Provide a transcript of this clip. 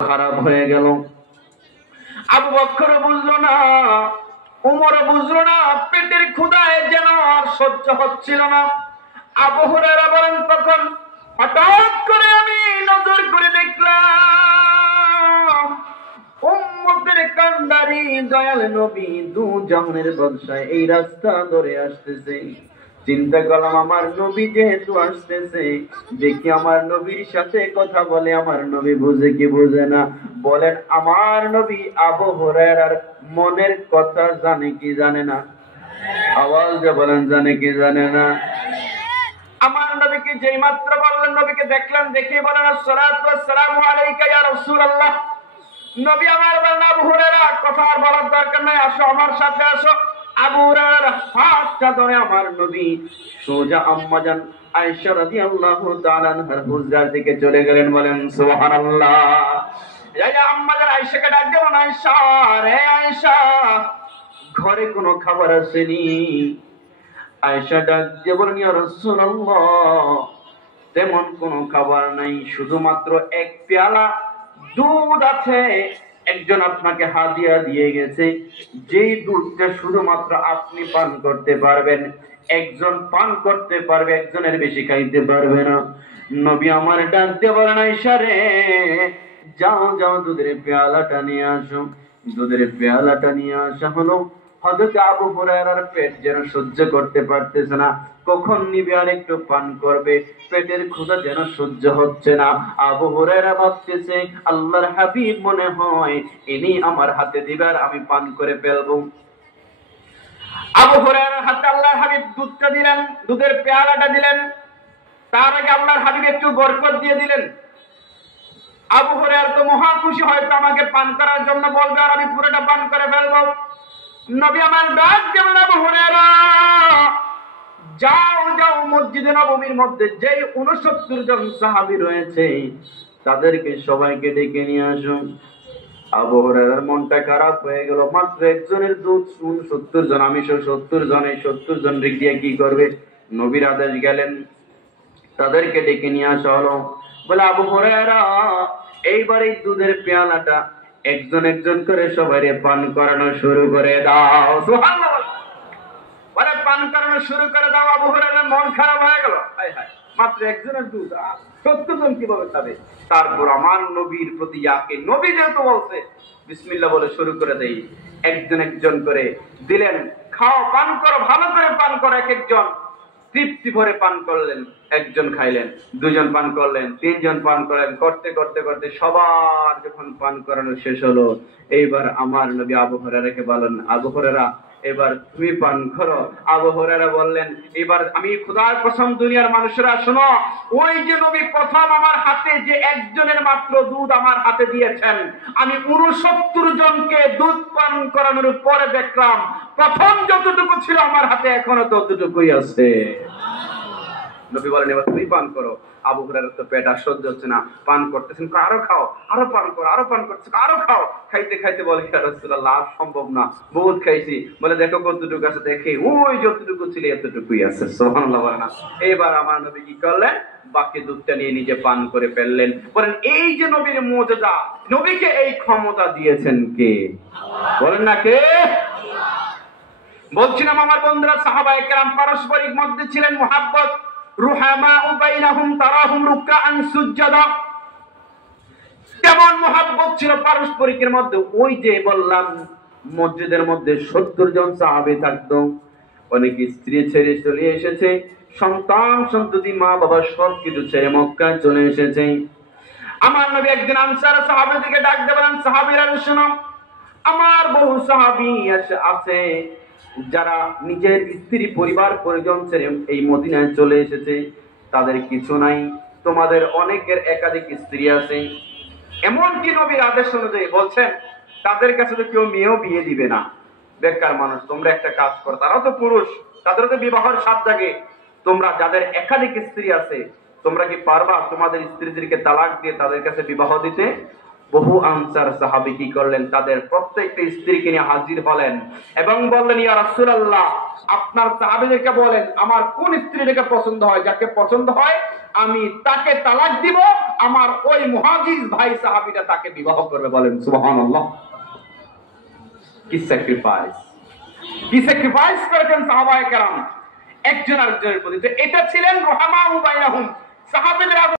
খারাপ হয়ে গেল। আবু বকর বুঝলো না, উমর বুঝলো না, পেটের ক্ষুধায় যেন আর সহ্য হচ্ছিল না। আবু হুরায়রা বলেন, তখন হঠাৎ করে আমি নজর করে দেখলাম উম্মতের কান্ডারি দয়াল নবী দু জাহানের বাদশা এই রাস্তা ধরে আসতেছে। চিন্তা করলাম আমার নবী যেহেতু আসতেছে, দেখি আমার নবীর সাথে কথা বলে। আমার নবী বুঝে কি বুঝে না? বলেন, আমার নবী আবু হুরায়রার মনের কথা জানে কি জানে না? আওয়াজ দিয়ে বলেন, জানে কি জানে না? আমার নবীকে যেই মাত্র বললেন, নবীকে দেখলেন, দেখে বলেন, আসসালাতু ওয়াসসালামু আলাইকা ইয়া রাসূলুল্লাহ। নবী আমার বলেন, আবু হুরায়রা কথা আর বলার দরকার নাই, আসো আমার সাথে আসো। আবু হুরায়রার হাতটা ধরে আমার নবী সোজা আম্মা জান আয়েশা রাদিয়াল্লাহু তাআলা আনহার হুজরার দিকে চলে গেলেন। বলেন সুবহানাল্লাহ। এই আম্মা জান আয়েশাকে ডাক দিলেন, আয়েশা রে আয়েশা, ঘরে কোনো খাবার আসেনি? আয়েশা ডাক দিয়ে বলেন, ইয়া রাসূলুল্লাহ, তেমন কোনো খাবার নাই, শুধুমাত্র এক পেয়ালা দুধ আছে, একজন আপনাকে হাদিয়া দিয়ে গেছে, যেই দুধটা শুধুমাত্র আপনি পান করতে পারবেন, একজন পান করতে পারবে, একজনের বেশি খাইতে পারবে না। নবী আমার ডাক দিয়ে বলেন, আয়েশা রে, যাও যাও দুধের পেয়ালাটা নিয়ে আসো। দুধের পেয়ালাটা নিয়ে আসা হলো। হযরত আবু হুরায়রার পেট যেন সহ্য করতে পারতেছে না, কখন নিবে আর একটু পান করবে, পেটের ক্ষুধা যেন সহ্য হচ্ছে না। আবু হুরায়রা ভাবতেছে, আল্লাহর হাবিব মনে হয় ইনি আমার হাতে দিবে আর আমি পান করে ফেলবো। আবু হুরায়রার হাতে আল্লাহর হাবিব দুধটা দিলেন, দুধের পেয়ালাটা দিলেন। তার আগে আল্লাহর হাবিব একটু বরকত দিয়ে দিলেন। আবু হুরায়রা তো মহা খুশি, হয়তো আমাকে পান করার জন্য বলবে আর আমি পুরোটা পান করে ফেলবো। নবী আমার ডাক দেবেন, আবু হুরায়রা যাও যাও, মসজিদে নববীর মধ্যে যেই 69 জন সাহাবী রয়েছে তাদেরকে সবাইকে ডেকে নিয়ে আসুন। আবু হুরায়রার মনটা খারাপ হয়ে গেল, মাত্র একজনের দুধ 70 জন, আমি 70 জন, এই 70 জন রেখ দিয়ে কি করবে? নবীর আদেশ গেলেন, তাদেরকে ডেকে নিয়ে আসা হলো। বলে, আবু হুরায়রা, এইবার এই দুধের পেয়ালাটা একজন একজন করে সবাই পান করানো শুরু করে দাও। সুবহানাল্লাহ। বলে, পান করানো শুরু করে দাও। আবু হুরায়রার মন খারাপ হয়ে গেল, হায় হায়, মাত্র একজনের দুধ 70 জন কিভাবে খাবে? তারপর আমার নবীর প্রতি ইয়াকে, নবী যেহেতু বলছে বিসমিল্লাহ বলে শুরু করে দেই। একজন একজন করে দিলেন, খাও, পান করো, ভালো করে পান করো। এক একজন তৃপ্তি ভরে পান করলেন। একজন খাইলেন, দুজন পান করলেন, তিনজন পান করলেন, করতে করতে করতে সবার যখন পান করানো শেষ হলো, এইবার আমার নবী আবু হুরায়রাকে বলেন, আবু হুরায়রা, এবার তুমি পান করো। আবু হুরায়রা বললেন, এবার আমি খোদার কসম, দুনিয়ার মানুষেরা শোনো, ওই যে নবী প্রথম আমার হাতে যে একজনের মাত্র দুধ আমার হাতে দিয়েছেন, আমি 69 জনকে দুধ পান করানোর পরে দেখলাম প্রথম যতটুকু ছিল আমার হাতে এখনো ততটুকুই আছে। নবী বলেন, এবার তুমি পান করো। আবু হুরায়রার তো পেট আর সহ্য হচ্ছে না, পান করতেছেন, আরো খাও, আরো পান করো, আরো পান করতেছে, আরো খাও। খাইতে খাইতে বলে, ইয়া রাসূলুল্লাহ, আর সম্ভব না, বহুত খাইছি। বলে, দেখো কতটুকু আছে। দেখে ওই যতটুকু ছিল এতটুকুই আছে। সুবহানাল্লাহ বলে না? এইবার আমার নবী কি করলেন? বাকি দুধটা নিয়ে নিজে পান করে ফেললেন। বলেন, এই যে নবীর মুজিজা, নবীকে এই ক্ষমতা দিয়েছেন কে? বলেন না কে? বলছিলাম আমার বন্ধুরা, সাহাবায়ে কেরাম পারস্পরিক মধ্যে ছিলেন মুহাব্বত, রুহামাউ বাইনাহুম তারাহুম রুকআন সুজদা। কেমন মুহাব্বত ছিল পারস্পরিকের মধ্যে! ওই যে বললাম মসজিদের মধ্যে 70 জন সাহাবী থাকতো, অনেকে স্ত্রী ছেড়ে চলে এসেছে, সন্তান সন্ততি মা বাবা সব কিছু ছেড়ে মক্কায় চলে এসেছে। আমার নবী একদিন আনসার সাহাবীদেরকে ডাক দিয়ে বলেন, সাহাবীরা শোনো, আমার বহু সাহাবী আছে যারা নিজের স্ত্রী পরিবার পরিজন ছেড়ে এই মদিনায় চলে এসেছে, তাদের কিছু নাই, তোমাদের অনেকের একাধিক স্ত্রী আছে। এমনকি নবীর আদেশ অনুযায়ী বলছেন, তাদের কাছে তো কেউ মেয়েও বিয়ে দিবে না, বেকার মানুষ। তোমরা একটা কাজ করো, তারাও তো পুরুষ, তাদের তো বিবাহের স্বাদ জাগে, তোমরা যাদের একাধিক স্ত্রী আছে, তোমরা কি পারবা তোমাদের স্ত্রীদেরকে তালাক দিয়ে তাদের কাছে বিবাহ দিতে? বহু আনসার সাহাবী কি করলেন? তাদের প্রত্যেকটা স্ত্রীকে নিয়ে হাজির হলেন এবং বললেন, ইয়া রাসূলুল্লাহ, আপনার সাহাবীদেরকে বলেন আমার কোন স্ত্রীটাকে পছন্দ হয়, যাকে পছন্দ হয় আমি তাকে তালাক দিব আমার ওই মুহাজির ভাই সাহাবীটা তাকে বিবাহ করবে। বলেন সুবহানাল্লাহ। কি স্যাক্রিফাইস করেছেন সাহাবায়ে কেরাম একজন আরেকজনের প্রতি। তো এটা ছিলেন রহমাউ বাইনাহুম, সাহাবীদের